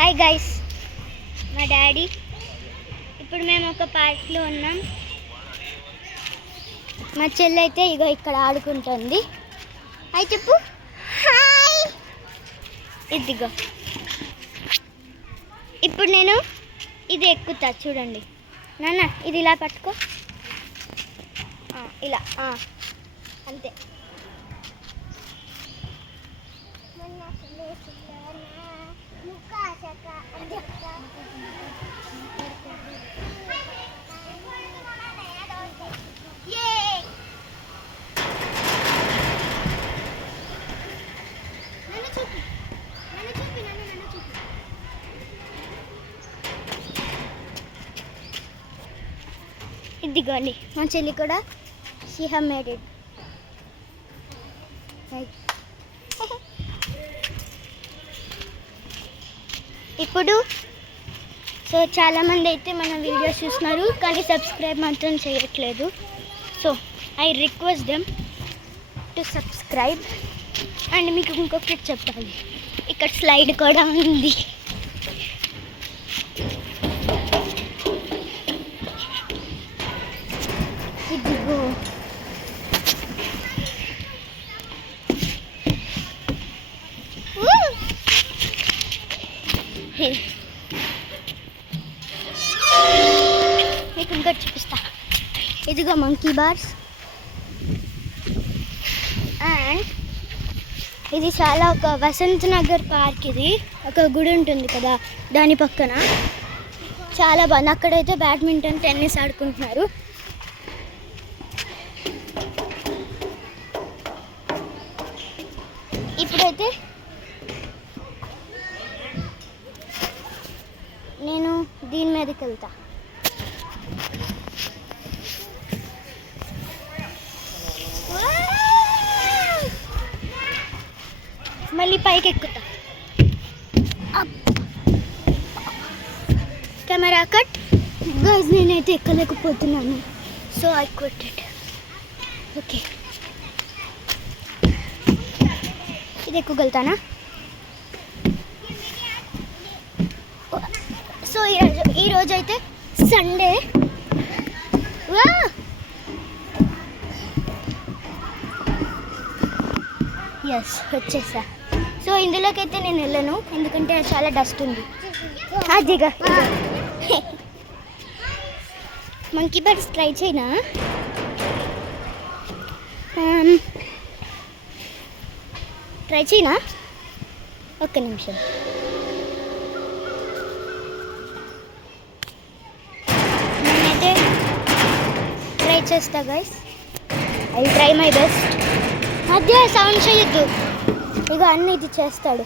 Hi guys, మా daddy ఇప్పుడు మేము ఒక పార్క్లో ఉన్నాం. మా చెల్లి అయితే ఇగో ఇక్కడ ఆడుకుంటుంది. హాయ్ చెప్పు. హాయ్. ఇదిగో ఇప్పుడు నేను ఇది ఎక్కుతా చూడండి. నాన్న ఇది ఇలా పట్టుకో, ఇలా అంతే. ఇదిగోండి మా చెల్లి కూడా షీ హ్యావ్ మేడ్ ఇట్. ఇప్పుడు సో చాలామంది అయితే మన వీడియోస్ చూస్తున్నారు కానీ సబ్స్క్రైబ్ మాత్రం చేయట్లేదు. So I request them to subscribe. And మీకు ఇంకొకటి చెప్పాలి, ఇక్కడ స్లైడ్ కూడా ఉంది. ఇదిగో మీకు ఇంకోటి చూపిస్తా. ఇదిగో మంకీ బార్స్. అండ్ ఇది చాలా ఒక వసంత్ నగర్ పార్క్. ఇది ఒక గుడి ఉంటుంది కదా, దాని పక్కన చాలా బాగుంది. అక్కడైతే బ్యాడ్మింటన్, టెన్నిస్ ఆడుకుంటున్నారు. ఇప్పుడైతే నేను దీని మీదకి వెళ్తా. మళ్ళీ పైకి ఎక్కుతా. Camera cut. గైస్ నేనైతే ఎక్కలేకపోతున్నాను, so I quit it. Okay, ఇది ఎక్కుగలుగుతానా? సో ఈరోజు అయితే సండే. ఎస్ వచ్చేసా. సో ఇందులోకి అయితే నేను వెళ్ళను, ఎందుకంటే చాలా డస్ట్ ఉంది. అదిగా మంకీ బర్డ్స్ ట్రై చేయనా? ట్రై చేయనా? ఒక్క నిమిషం. నేనైతే ట్రై చేస్తా guys. I try my best. అదే సౌండ్ చేయొద్దు, ఇక అన్నీ ఇది చేస్తాడు.